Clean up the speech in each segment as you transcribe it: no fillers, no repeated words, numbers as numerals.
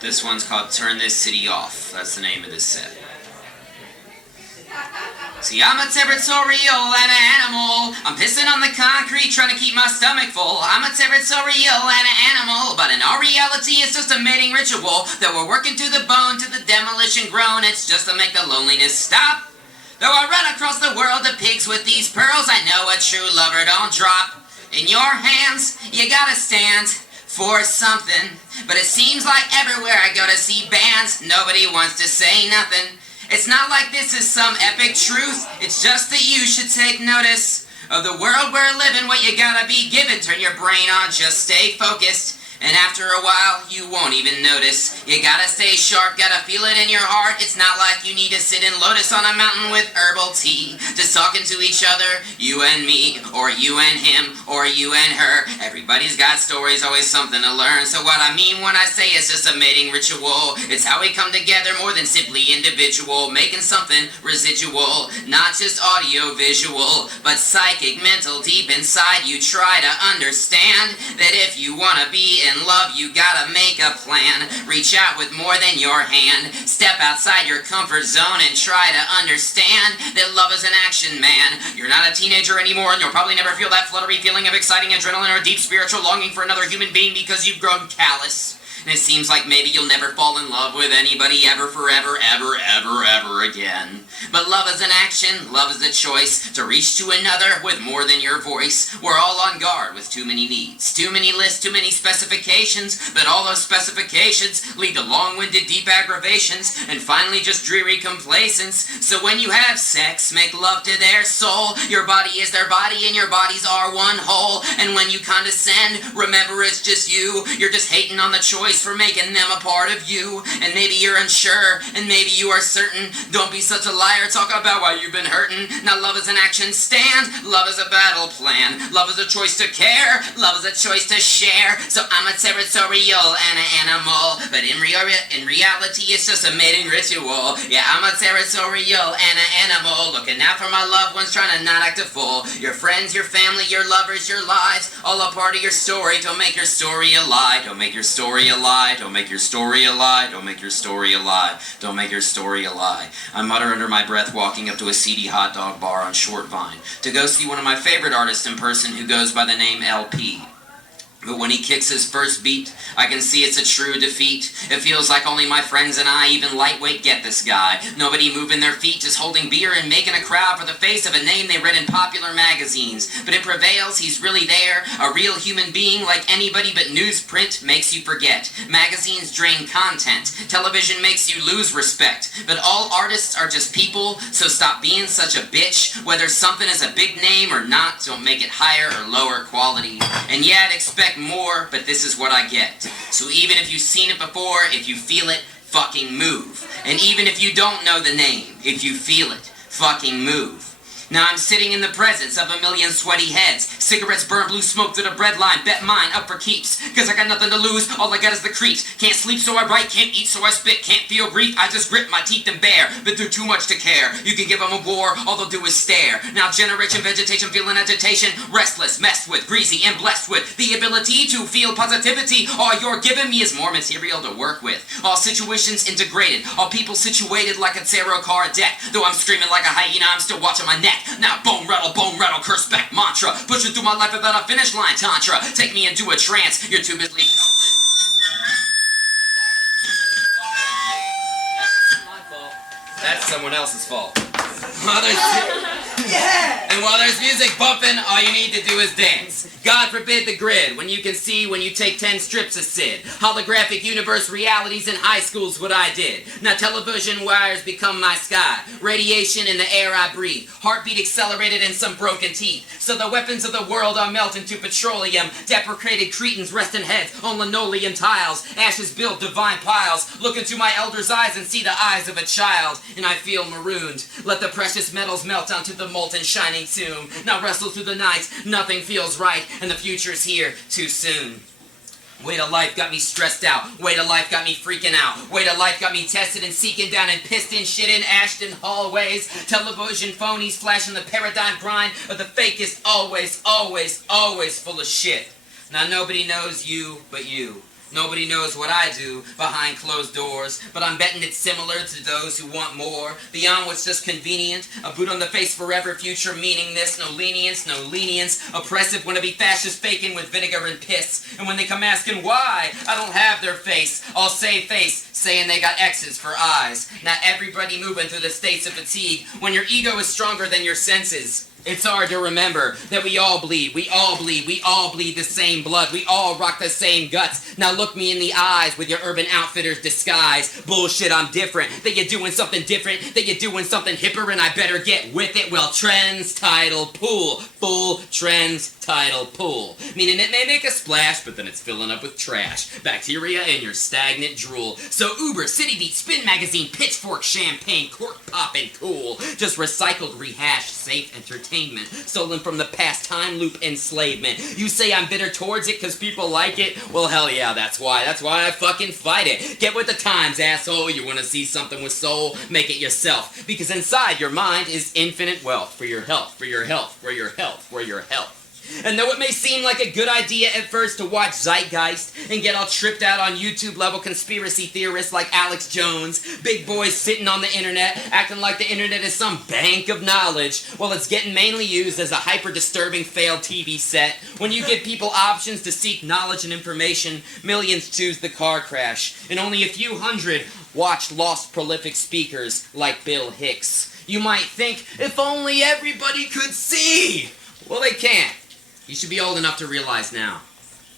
This one's called Turn This City Off. That's the name of this set. See, I'm a territorial and an animal. I'm pissing on the concrete, trying to keep my stomach full. I'm a territorial and an animal, but in our reality, it's just a mating ritual that we're working to the bone, to the demolition groan. It's just to make the loneliness stop. Though I run across the world to pigs with these pearls, I know a true lover don't drop. In your hands, you gotta stand for something. But it seems like everywhere I go to see bands, nobody wants to say nothing. It's not like this is some epic truth. It's just that you should take notice of the world we're living, what you gotta be given. Turn your brain on, just stay focused. And after a while, you won't even notice. You gotta stay sharp, gotta feel it in your heart. It's not like you need to sit in lotus on a mountain with herbal tea. Just talking to each other, you and me, or you and him, or you and her. Everybody's got stories, always something to learn. So what I mean when I say it's just a mating ritual, it's how we come together more than simply individual. Making something residual, not just audio visual, but psychic, mental, deep inside you. Try to understand that if you wanna be in love, you gotta make a plan. Reach out with more than your hand. Step outside your comfort zone and try to understand that love is an action, man. You're not a teenager anymore, and you'll probably never feel that fluttery feeling of exciting adrenaline or deep spiritual longing for another human being because you've grown callous. And it seems like maybe you'll never fall in love with anybody ever, forever, ever, ever, ever again. But love is an action, love is a choice to reach to another with more than your voice. We're all on guard with too many needs, too many lists, too many specifications, but all those specifications lead to long-winded deep aggravations and finally just dreary complacence. So when you have sex, make love to their soul. Your body is their body and your bodies are one whole. And when you condescend, remember it's just you. You're just hating on the choice for making them a part of you. And maybe you're unsure, and maybe you are certain. Don't be such a liar, talk about why you've been hurting. Now love is an action stand, love is a battle plan. Love is a choice to care, love is a choice to share. So I'm a territorial and an animal, but in reality it's just a mating ritual. Yeah, I'm a territorial and an animal, looking out for my loved ones, trying to not act a fool. Your friends, your family, your lovers, your lives, all a part of your story. Don't make your story a lie, don't make your story a lie, don't make your story a lie, don't make your story a lie, don't make your story a lie. I mutter under my breath, walking up to a seedy hot dog bar on Short Vine to go see one of my favorite artists in person who goes by the name LP. But when he kicks his first beat, I can see it's a true defeat. It feels like only my friends and I, even lightweight, get this guy. Nobody moving their feet, just holding beer and making a crowd for the face of a name they read in popular magazines. But it prevails, he's really there, a real human being like anybody, but newsprint makes you forget. Magazines drain content. Television makes you lose respect. But all artists are just people, so stop being such a bitch. Whether something is a big name or not, don't make it higher or lower quality. And yeah, I'd expect more, but this is what I get. So even if you've seen it before, if you feel it, fucking move. And even if you don't know the name, if you feel it, fucking move. Now I'm sitting in the presence of a million sweaty heads. Cigarettes burn blue smoke through the bread line. Bet mine up for keeps, cause I got nothing to lose, all I got is the creeps. Can't sleep so I write, can't eat so I spit. Can't feel grief, I just grit my teeth and bear. Been through too much to care. You can give them a war, all they'll do is stare. Now generation, vegetation, feeling agitation. Restless, messed with, greasy, and blessed with the ability to feel positivity. All you're giving me is more material to work with. All situations integrated, all people situated like a tarot card deck. Though I'm screaming like a hyena, I'm still watching my neck. Now bone rattle, curse back mantra. Pushing through my life without a finish line tantra. Take me into a trance, you're too busy That's someone else's fault. And while there's music bumping, all you need to do is dance. God forbid the grid, when you can see when you take 10 strips of Sid. Holographic universe realities in high school's what I did. Now television wires become my sky. Radiation in the air I breathe. Heartbeat accelerated in some broken teeth. So the weapons of the world are melting to petroleum. Deprecated cretins resting heads on linoleum tiles. Ashes build divine piles. Look into my elder's eyes and see the eyes of a child. And I feel marooned. Let the precious metals melt onto the molten shining tomb. Now wrestle through the night, nothing feels right, and the future's here too soon. Weight of life got me stressed out. Weight of life got me freaking out. Weight of life got me tested and seeking down and pissed in shit in Ashton hallways. Television phonies flashing the paradigm grind of the fakest always, always, always full of shit. Now nobody knows you but you. Nobody knows what I do behind closed doors, but I'm betting it's similar to those who want more, beyond what's just convenient, a boot on the face forever, future meaningless, no lenience, oppressive wannabe fascist faking with vinegar and piss, and when they come asking why, I don't have their face, I'll say face, saying they got X's for eyes. Not everybody moving through the states of fatigue, when your ego is stronger than your senses. It's hard to remember that we all bleed the same blood, we all rock the same guts. Now look me in the eyes with your Urban Outfitters disguise. Bullshit, I'm different, that you're doing something different, that you're doing something hipper, and I better get with it. Well, trends, title, pool, full trends, title, pool. Meaning it may make a splash, but then it's filling up with trash, bacteria in your stagnant drool. So Uber, City Beat, Spin Magazine, Pitchfork, Champagne, cork poppin' cool, just recycled, rehashed, safe entertainment, stolen from the past time loop enslavement. You say I'm bitter towards it cause people like it? Well, hell yeah, that's why I fucking fight it. Get with the times, asshole. You wanna see something with soul? Make it yourself. Because inside your mind is infinite wealth for your health, for your health, for your health, for your health. And though it may seem like a good idea at first to watch Zeitgeist and get all tripped out on YouTube-level conspiracy theorists like Alex Jones, big boys sitting on the internet acting like the internet is some bank of knowledge, well, it's getting mainly used as a hyper-disturbing failed TV set. When you give people options to seek knowledge and information, millions choose the car crash, and only a few hundred watch lost prolific speakers like Bill Hicks. You might think, if only everybody could see! Well, they can't. You should be old enough to realize now.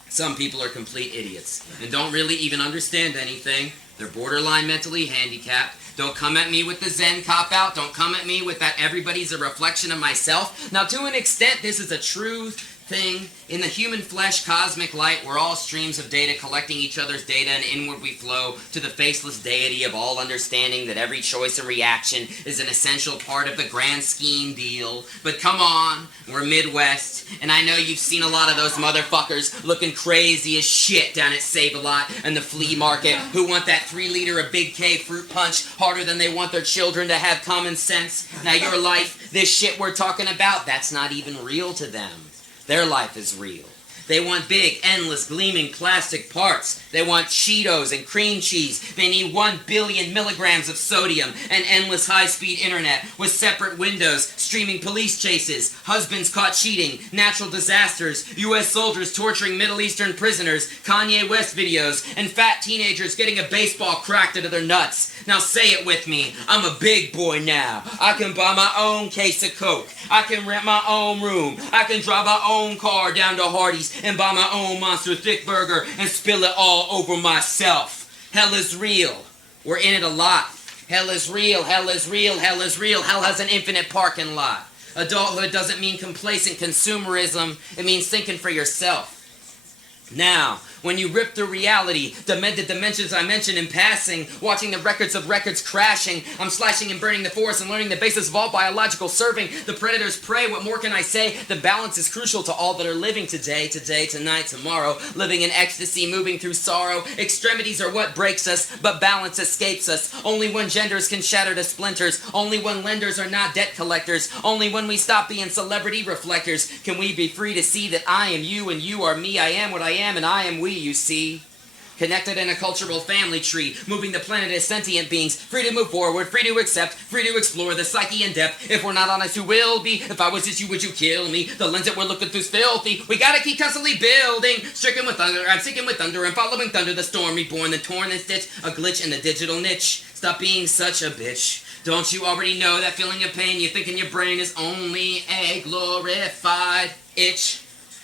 Some people are complete idiots and don't really even understand anything. They're borderline mentally handicapped. Don't come at me with the Zen cop-out. Don't come at me with that everybody's a reflection of myself. Now, to an extent, this is a true thing. In the human flesh, cosmic light, we're all streams of data collecting each other's data, and inward we flow to the faceless deity of all understanding that every choice and reaction is an essential part of the grand scheme deal. But come on, we're Midwest, and I know you've seen a lot of those motherfuckers looking crazy as shit down at Save-A-Lot and the flea market who want that 3-liter of Big K fruit punch harder than they want their children to have common sense. Now your life, this shit we're talking about, that's not even real to them. Their life is real. They want big, endless, gleaming plastic parts. They want Cheetos and cream cheese. They need 1 billion milligrams of sodium and endless high-speed internet with separate windows, streaming police chases, husbands caught cheating, natural disasters, U.S. soldiers torturing Middle Eastern prisoners, Kanye West videos, and fat teenagers getting a baseball cracked into their nuts. Now say it with me. I'm a big boy now. I can buy my own case of Coke. I can rent my own room. I can drive my own car down to Hardee's and buy my own monster thick burger and spill it all over myself. Hell is real. We're in it a lot. Hell is real, hell is real, hell is real. Hell has an infinite parking lot. Adulthood doesn't mean complacent consumerism. It means thinking for yourself. Now, when you rip through reality, demented dimensions I mentioned in passing, watching the records of records crashing, I'm slashing and burning the forest and learning the basis of all biological serving. The predators prey, what more can I say? The balance is crucial to all that are living today, tonight, tomorrow, living in ecstasy, moving through sorrow. Extremities are what breaks us, but balance escapes us. Only when genders can shatter to splinters, only when lenders are not debt collectors, only when we stop being celebrity reflectors, can we be free to see that I am you and you are me, I am what I am and I am we, you see. Connected in a cultural family tree, moving the planet as sentient beings, free to move forward, free to accept, free to explore the psyche in depth. If we're not honest, who will be? If I was just you, would you kill me? The lens that we're looking through's filthy. We gotta keep constantly building. Stricken with thunder, I'm seeking with thunder, and following thunder, the storm reborn, the torn and stitch, a glitch in the digital niche. Stop being such a bitch. Don't you already know that feeling of pain you think in your brain is only a glorified itch?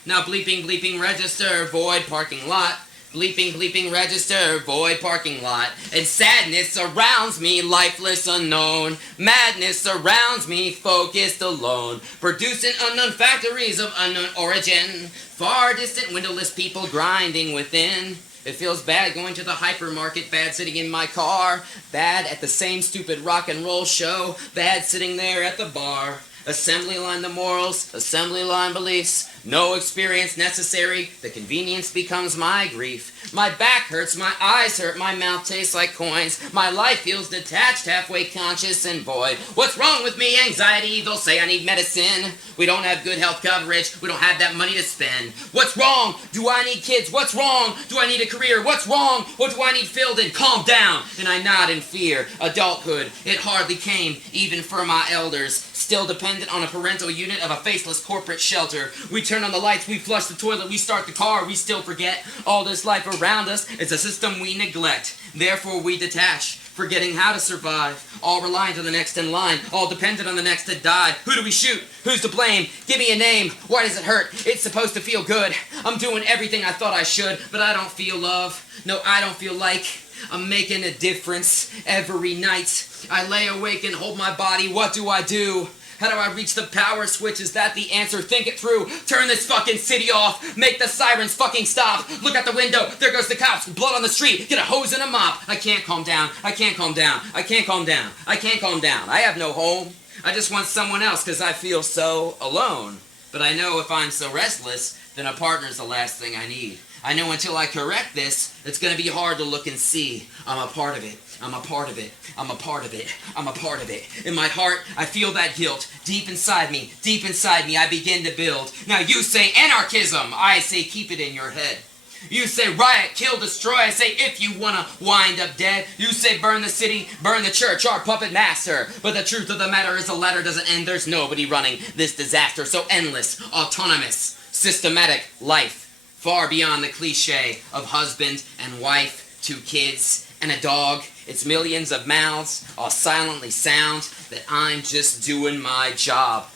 Now bleeping register, void parking lot. Bleeping register, void parking lot. And sadness surrounds me, lifeless unknown. Madness surrounds me, focused alone. Producing unknown factories of unknown origin. Far distant windowless people grinding within. It feels bad going to the hypermarket, bad sitting in my car, bad at the same stupid rock and roll show, bad sitting there at the bar. Assembly line the morals, assembly line beliefs. No experience necessary, the convenience becomes my grief. My back hurts, my eyes hurt, my mouth tastes like coins. My life feels detached, halfway conscious and void. What's wrong with me? Anxiety, they'll say I need medicine. We don't have good health coverage, we don't have that money to spend. What's wrong? Do I need kids? What's wrong? Do I need a career? What's wrong? What do I need filled in? Calm down. And I nod in fear. Adulthood, it hardly came, even for my elders. Still dependent on a parental unit of a faceless corporate shelter. We turn on the lights, we flush the toilet, we start the car, we still forget. All this life around us is a system we neglect. Therefore we detach, forgetting how to survive. All reliant on the next in line, all dependent on the next to die. Who do we shoot? Who's to blame? Give me a name. Why does it hurt? It's supposed to feel good. I'm doing everything I thought I should, but I don't feel love. No, I don't feel like I'm making a difference every night. I lay awake and hold my body. What do I do? How do I reach the power switch? Is that the answer? Think it through. Turn this fucking city off. Make the sirens fucking stop. Look out the window. There goes the cops. Blood on the street. Get a hose and a mop. I can't calm down. I can't calm down. I can't calm down. I can't calm down. I have no home. I just want someone else because I feel so alone. But I know if I'm so restless, then a partner's the last thing I need. I know until I correct this, it's going to be hard to look and see. I'm a part of it. I'm a part of it. I'm a part of it. I'm a part of it. In my heart, I feel that guilt. Deep inside me, I begin to build. Now you say anarchism. I say keep it in your head. You say riot, kill, destroy. I say if you want to wind up dead. You say burn the city, burn the church, our puppet master. But the truth of the matter is the ladder doesn't end. There's nobody running this disaster. So endless, autonomous, systematic life. Far beyond the cliche of husband and wife, 2 kids and a dog. It's millions of mouths, all silently sound that I'm just doing my job.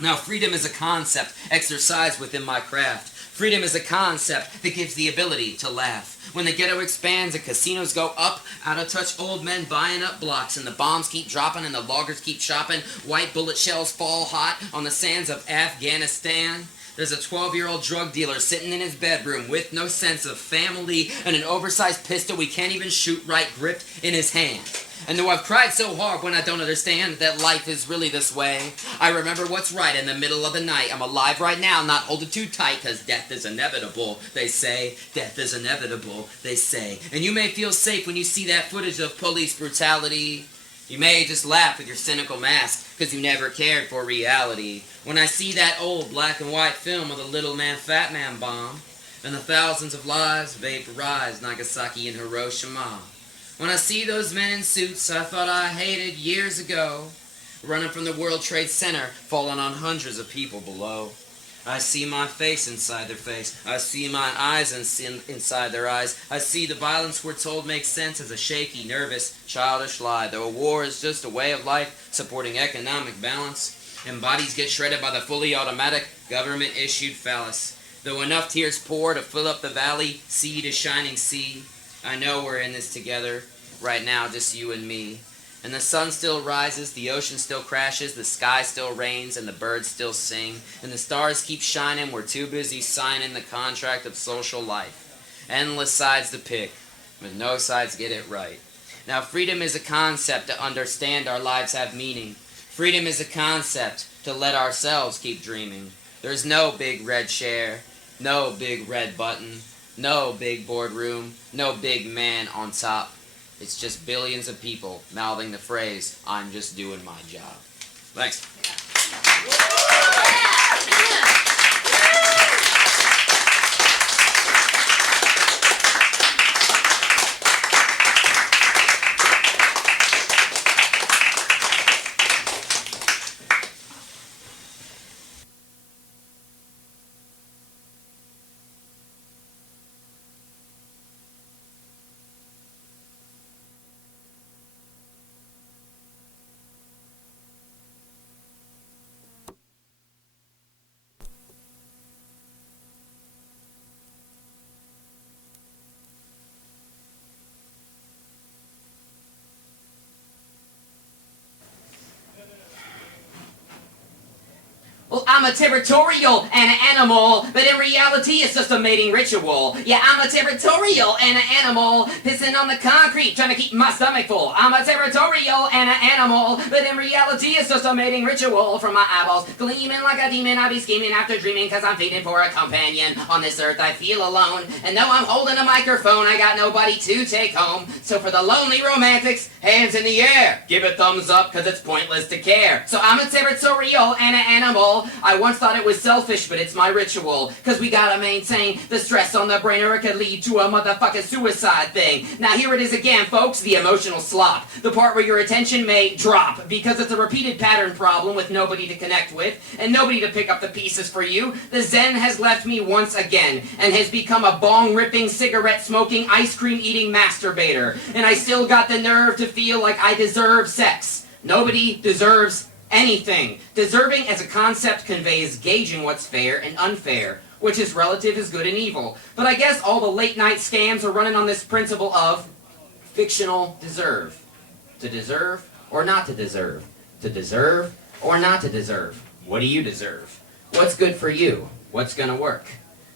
Now, freedom is a concept exercised within my craft. Freedom is a concept that gives the ability to laugh. When the ghetto expands and casinos go up, out of touch old men buying up blocks, and the bombs keep dropping and the loggers keep shopping, white bullet shells fall hot on the sands of Afghanistan. There's a 12-year-old drug dealer sitting in his bedroom with no sense of family and an oversized pistol we can't even shoot right gripped in his hand. And though I've cried so hard when I don't understand that life is really this way, I remember what's right in the middle of the night. I'm alive right now, not holding too tight, cause death is inevitable, they say. Death is inevitable, they say. And you may feel safe when you see that footage of police brutality. You may just laugh with your cynical mask, cause you never cared for reality. When I see that old black and white film of the little man, fat man bomb, and the thousands of lives vaporized Nagasaki and Hiroshima. When I see those men in suits I thought I hated years ago, running from the World Trade Center, falling on hundreds of people below. I see my face inside their face. I see my eyes inside their eyes. I see the violence we're told makes sense as a shaky, nervous, childish lie. Though a war is just a way of life, supporting economic balance, and bodies get shredded by the fully automatic, government-issued phallus. Though enough tears pour to fill up the valley, sea to shining sea, I know we're in this together, right now, just you and me. And the sun still rises, the ocean still crashes, the sky still rains, and the birds still sing, and the stars keep shining, we're too busy signing the contract of social life. Endless sides to pick, but no sides get it right. Now, freedom is a concept to understand our lives have meaning. Freedom is a concept to let ourselves keep dreaming. There's no big red chair, no big red button, no big boardroom, no big man on top. It's just billions of people mouthing the phrase, I'm just doing my job. Thanks. I'm a territorial and an animal, but in reality it's just a mating ritual. Yeah, I'm a territorial and an animal, pissing on the concrete, trying to keep my stomach full. I'm a territorial and an animal, but in reality it's just a mating ritual. From my eyeballs gleaming like a demon, I be scheming after dreaming, cause I'm feeding for a companion. On this earth I feel alone, and though I'm holding a microphone, I got nobody to take home. So for the lonely romantics, hands in the air, give a thumbs up, cause it's pointless to care. So I'm a territorial and an animal. I once thought it was selfish, but it's my ritual, cause we gotta maintain the stress on the brain or it could lead to a motherfucking suicide thing. Now here it is again, folks, the emotional slop. The part where your attention may drop, because it's a repeated pattern problem with nobody to connect with, and nobody to pick up the pieces for you. The zen has left me once again, and has become a bong-ripping, cigarette-smoking, ice-cream-eating masturbator. And I still got the nerve to feel like I deserve sex. Nobody deserves anything. Deserving as a concept conveys gauging what's fair and unfair, which is relative as good and evil. But I guess all the late-night scams are running on this principle of fictional deserve. To deserve or not to deserve. To deserve or not to deserve. What do you deserve? What's good for you? What's gonna work?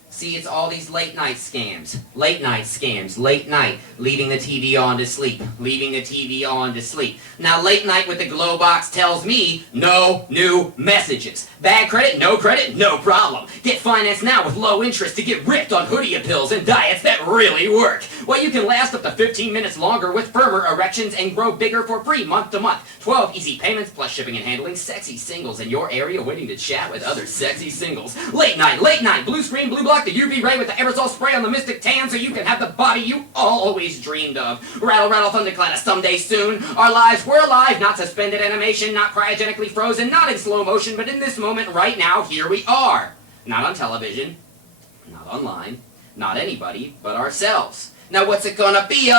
See, it's all these late night scams. Late night scams. Late night. Leaving the TV on to sleep. Leaving the TV on to sleep. Now, late night with the glow box tells me no new messages. Bad credit, no problem. Get financed now with low interest to get ripped on hoodie pills and diets that really work. Well, you can last up to 15 minutes longer with firmer erections and grow bigger for free month to month. 12 easy payments plus shipping and handling. Sexy singles in your area waiting to chat with other sexy singles. Late night, blue screen, blue block, the UV ray with the aerosol spray on the mystic tan so you can have the body you always dreamed of. Rattle, rattle, thunderclap, someday soon. Our lives were alive, not suspended animation, not cryogenically frozen, not in slow motion, but in this moment right now, here we are. Not on television, not online, not anybody but ourselves. Now what's it gonna be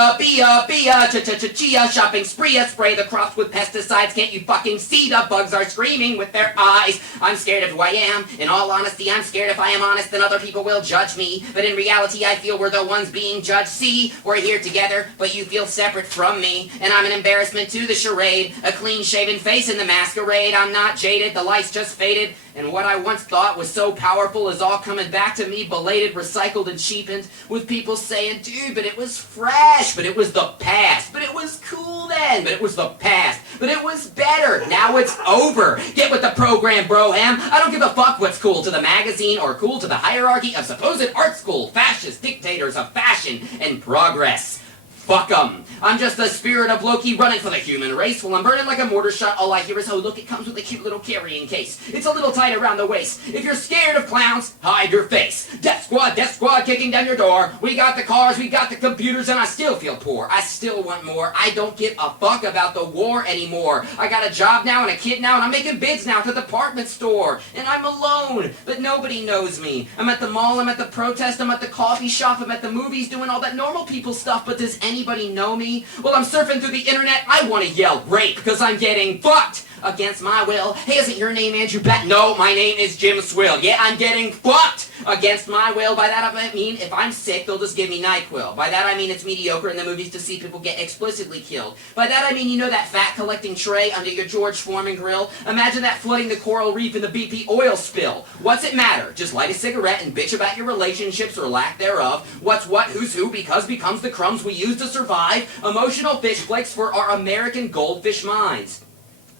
chia shopping spree, spray the crops with pesticides. Can't you fucking see the bugs are screaming with their eyes? I'm scared of who I am. In all honesty, I'm scared if I am honest, then other people will judge me. But in reality, I feel we're the ones being judged. See, we're here together, but you feel separate from me. And I'm an embarrassment to the charade, a clean-shaven face in the masquerade. I'm not jaded, the lights just faded. And what I once thought was so powerful is all coming back to me, belated, recycled, and cheapened, with people saying, dude, but it was fresh, but it was the past, but it was cool then, but it was the past, but it was better, now it's over. Get with the program, bro-ham. I don't give a fuck what's cool to the magazine or cool to the hierarchy of supposed art school, fascist dictators of fashion and progress. Fuck 'em. I'm just the spirit of Loki running for the human race. While I'm burning like a mortar shot, all I hear is, oh look, it comes with a cute little carrying case. It's a little tight around the waist. If you're scared of clowns, hide your face. Death squad kicking down your door. We got the cars, we got the computers, and I still feel poor. I still want more. I don't give a fuck about the war anymore. I got a job now and a kid now, and I'm making bids now to the department store. And I'm alone, but nobody knows me. I'm at the mall, I'm at the protest, I'm at the coffee shop, I'm at the movies doing all that normal people stuff, but does anybody know me? Well, I'm surfing through the internet. I want to yell rape because I'm getting fucked against my will. Hey, isn't your name Andrew Bat? No, my name is Jim Swill. Yeah, I'm getting fucked against my will. By that I mean if I'm sick, they'll just give me NyQuil. By that I mean it's mediocre in the movies to see people get explicitly killed. By that I mean, you know that fat collecting tray under your George Foreman grill? Imagine that flooding the coral reef in the BP oil spill. What's it matter? Just light a cigarette and bitch about your relationships or lack thereof. What's what, who's who, because becomes the crumbs we use to survive. Emotional fish flakes for our American goldfish minds.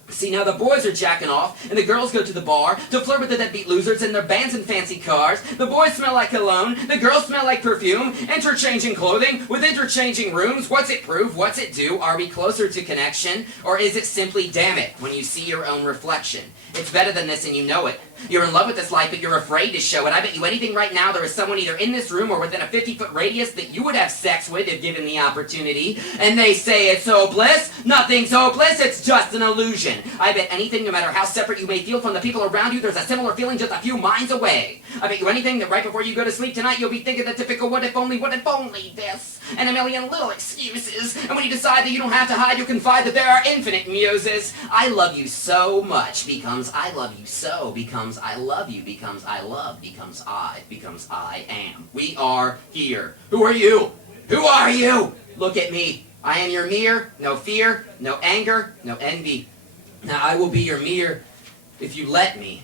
See, now the boys are jacking off, and the girls go to the bar to flirt with the deadbeat losers in their bands and fancy cars. The boys smell like cologne, the girls smell like perfume, interchanging clothing with interchanging rooms. What's it prove? What's it do? Are we closer to connection? Or is it simply damn it when you see your own reflection? It's better than this and you know it. You're in love with this life, but you're afraid to show it. I bet you anything right now there is someone either in this room or within a 50-foot radius that you would have sex with if given the opportunity. And they say it's hopeless. Nothing's hopeless. It's just an illusion. I bet anything, no matter how separate you may feel from the people around you, there's a similar feeling just a few minds away. I bet you anything that right before you go to sleep tonight, you'll be thinking the typical what if only this, and a million little excuses. And when you decide that you don't have to hide, you confide that there are infinite muses. I love you so much becomes I love you so becomes I love you becomes I love becomes I am. We are here. Who are you? Who are you? Look at me. I am your mirror. No fear, no anger, no envy. Now I will be your mirror if you let me.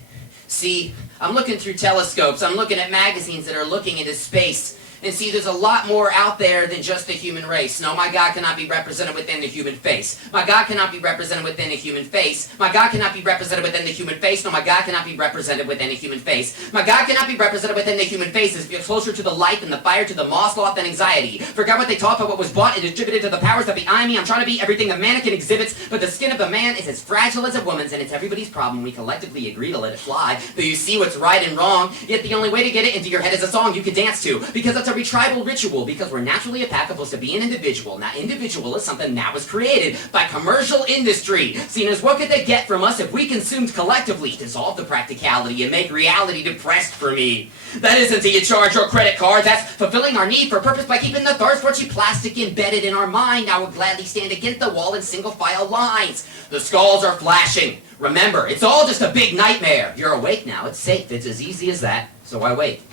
See, I'm looking through telescopes, I'm looking at magazines that are looking into space. And see, there's a lot more out there than just the human race. No, my God cannot be represented within the human face. My God cannot be represented within a human face. My God cannot be represented within the human face. No, my God cannot be represented within a human face. My God cannot be represented within the human face as it gets closer to the light and the fire, to the moss sloth and anxiety. Forgot what they taught, but what was bought and distributed to the powers that behind me. I'm trying to be everything a mannequin exhibits, but the skin of a man is as fragile as a woman's, and it's everybody's problem. We collectively agree to let it fly. Though you see what's right and wrong, yet the only way to get it into your head is a song you can dance to, because that's every tribal ritual. Because we're naturally a pack opposed to be an individual. Now, individual is something that was created by commercial industry, seen as what could they get from us if we consumed collectively, dissolve the practicality and make reality depressed for me. That isn't to you charge your credit card, that's fulfilling our need for purpose by keeping the thirst for cheap plastic embedded in our mind. I would gladly stand against the wall in single file lines. The skulls are flashing. Remember, it's all just a big nightmare. You're awake now, it's safe, it's as easy as that, so I wait.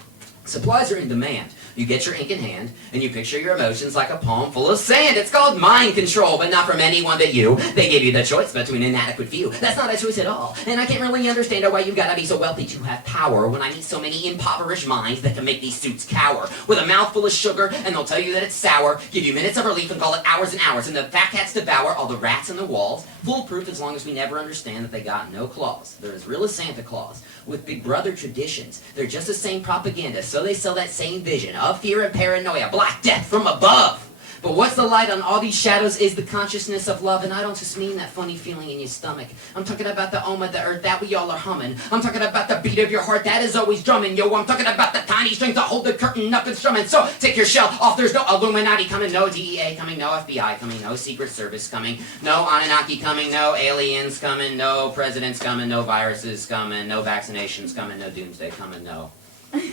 Supplies are in demand. You get your ink in hand, and you picture your emotions like a palm full of sand. It's called mind control, but not from anyone but you. They give you the choice between an inadequate view. That's not a choice at all. And I can't really understand why you gotta be so wealthy to have power when I meet so many impoverished minds that can make these suits cower. With a mouthful of sugar, and they'll tell you that it's sour, give you minutes of relief and call it hours and hours, and the fat cats devour all the rats in the walls. Foolproof as long as we never understand that they got no claws. They're as real as Santa Claus. With Big Brother traditions, they're just the same propaganda, so they sell that same vision of fear and paranoia, black death from above. But what's the light on all these shadows is the consciousness of love, and I don't just mean that funny feeling in your stomach. I'm talking about the ohm of the earth that we all are humming. I'm talking about the beat of your heart that is always drumming. Yo, I'm talking about the tiny strings that hold the curtain up and strumming. So take your shell off, there's no Illuminati coming, no DEA coming, no FBI coming, no Secret Service coming, no Anunnaki coming, no aliens coming, no presidents coming, no viruses coming, no vaccinations coming, no doomsday coming, no.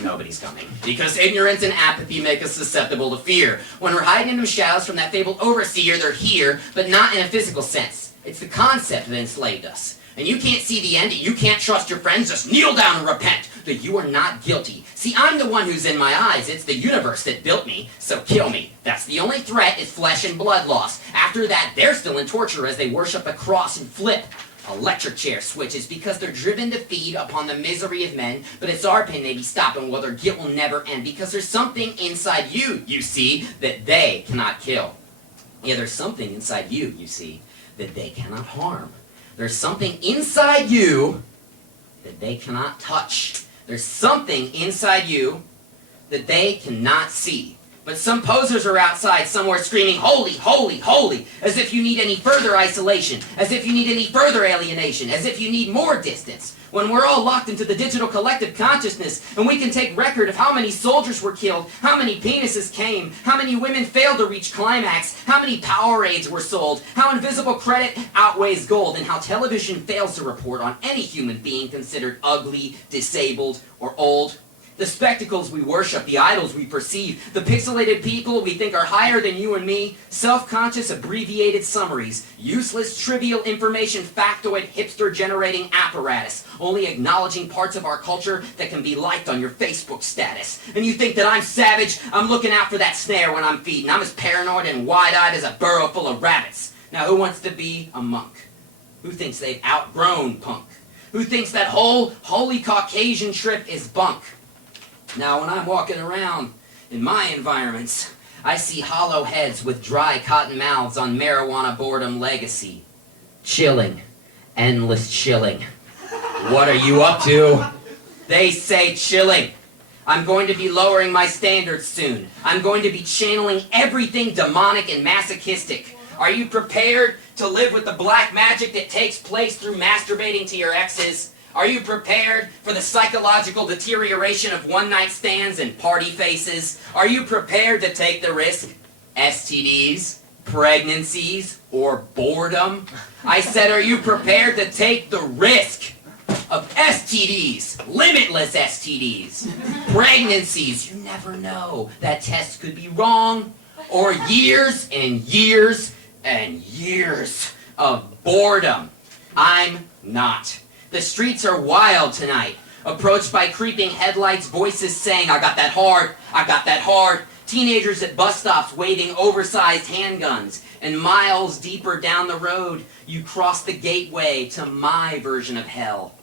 Nobody's coming. Because ignorance and apathy make us susceptible to fear. When we're hiding in the shadows from that fabled overseer, they're here, but not in a physical sense. It's the concept that enslaved us. And you can't see the end, you can't trust your friends, just kneel down and repent that you are not guilty. See, I'm the one who's in my eyes. It's the universe that built me, so kill me. That's the only threat is flesh and blood loss. After that, they're still in torture as they worship the cross and flip electric chair switches because they're driven to feed upon the misery of men, but it's our pain they be stopping while their guilt will never end because there's something inside you, you see, that they cannot kill. Yeah, there's something inside you, you see, that they cannot harm. There's something inside you that they cannot touch. There's something inside you that they cannot see. But some posers are outside somewhere screaming, holy, holy, holy, as if you need any further isolation, as if you need any further alienation, as if you need more distance. When we're all locked into the digital collective consciousness, and we can take record of how many soldiers were killed, how many penises came, how many women failed to reach climax, how many Powerades were sold, how invisible credit outweighs gold, and how television fails to report on any human being considered ugly, disabled, or old. The spectacles we worship, the idols we perceive, the pixelated people we think are higher than you and me, self-conscious abbreviated summaries, useless trivial information factoid hipster-generating apparatus, only acknowledging parts of our culture that can be liked on your Facebook status. And you think that I'm savage? I'm looking out for that snare when I'm feeding. I'm as paranoid and wide-eyed as a burrow full of rabbits. Now who wants to be a monk? Who thinks they've outgrown punk? Who thinks that whole holy Caucasian trip is bunk? Now, when I'm walking around in my environments, I see hollow heads with dry cotton mouths on marijuana boredom legacy. Chilling. Endless chilling. What are you up to? They say chilling. I'm going to be lowering my standards soon. I'm going to be channeling everything demonic and masochistic. Are you prepared to live with the black magic that takes place through masturbating to your exes? Are you prepared for the psychological deterioration of one-night stands and party faces? Are you prepared to take the risk? STDs, pregnancies, or boredom? I said, are you prepared to take the risk of STDs, limitless STDs, pregnancies? You never know. That test could be wrong. Or years and years and years of boredom. I'm not. The streets are wild tonight, approached by creeping headlights, voices saying, I got that hard, I got that hard. Teenagers at bus stops waving oversized handguns. And miles deeper down the road, you cross the gateway to my version of hell.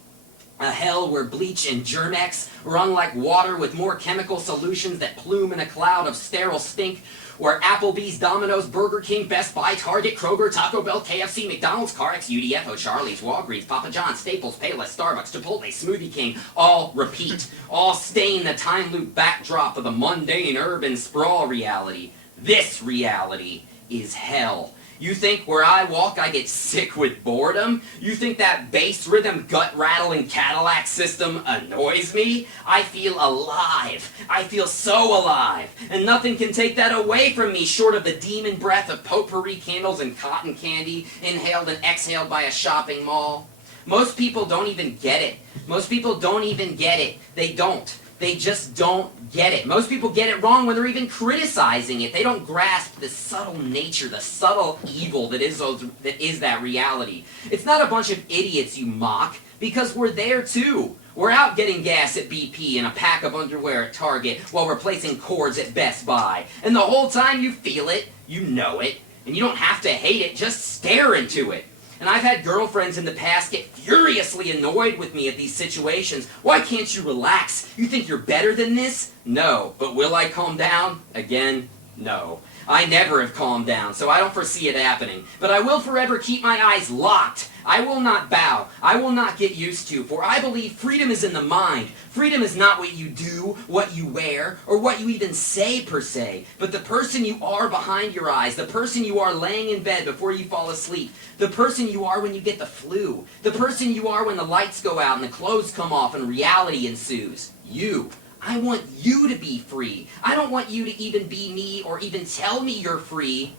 A hell where bleach and Germex run like water with more chemical solutions that plume in a cloud of sterile stink, where Applebee's, Domino's, Burger King, Best Buy, Target, Kroger, Taco Bell, KFC, McDonald's, CarX, UDF, O'Charlie's, Walgreens, Papa John's, Staples, Payless, Starbucks, Chipotle, Smoothie King, all repeat, all stain the time loop backdrop of the mundane urban sprawl reality. This reality is hell. You think where I walk I get sick with boredom? You think that bass rhythm gut-rattling Cadillac system annoys me? I feel alive. I feel so alive. And nothing can take that away from me short of the demon breath of potpourri candles and cotton candy inhaled and exhaled by a shopping mall. Most people don't even get it. Most people don't even get it. They don't. They just don't get it. Most people get it wrong when they're even criticizing it. They don't grasp the subtle nature, the subtle evil that is that reality. It's not a bunch of idiots you mock, because we're there too. We're out getting gas at BP and a pack of underwear at Target while replacing cords at Best Buy. And the whole time you feel it, you know it, and you don't have to hate it, just stare into it. And I've had girlfriends in the past get furiously annoyed with me at these situations. Why can't you relax? You think you're better than this? No. But will I calm down? Again, no. I never have calmed down, so I don't foresee it happening. But I will forever keep my eyes locked. I will not bow. I will not get used to, for I believe freedom is in the mind. Freedom is not what you do, what you wear, or what you even say per se, but the person you are behind your eyes, the person you are laying in bed before you fall asleep, the person you are when you get the flu, the person you are when the lights go out and the clothes come off and reality ensues. You. I want you to be free. I don't want you to even be me or even tell me you're free,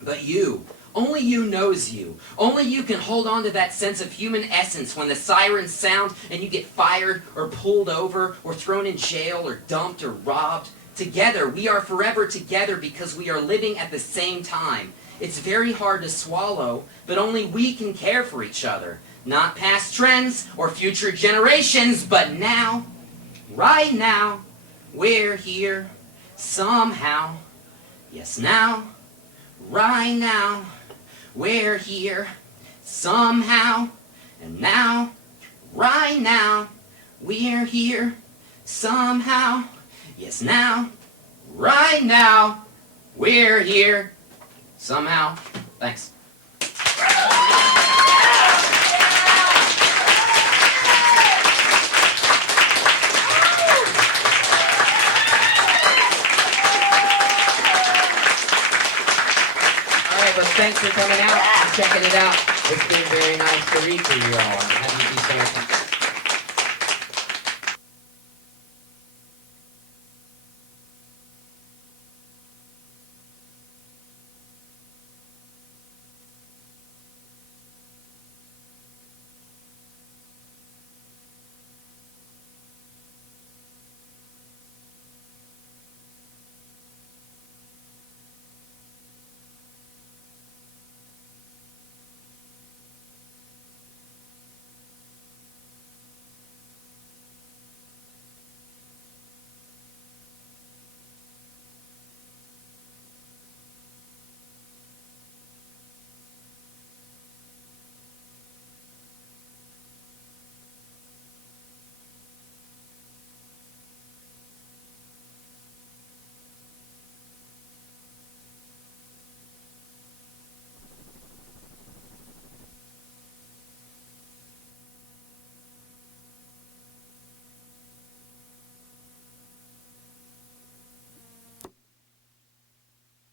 but you. Only you knows you. Only you can hold on to that sense of human essence when the sirens sound and you get fired or pulled over or thrown in jail or dumped or robbed. Together, we are forever together because we are living at the same time. It's very hard to swallow, but only we can care for each other. Not past trends or future generations, but now. Right now, we're here, somehow. Yes, now, right now, we're here, somehow. And now, right now, we're here, somehow. Yes, now, right now, we're here, somehow. Thanks. Thanks for coming out and checking it out. It's been very nice to read for you all. I'm happy to be so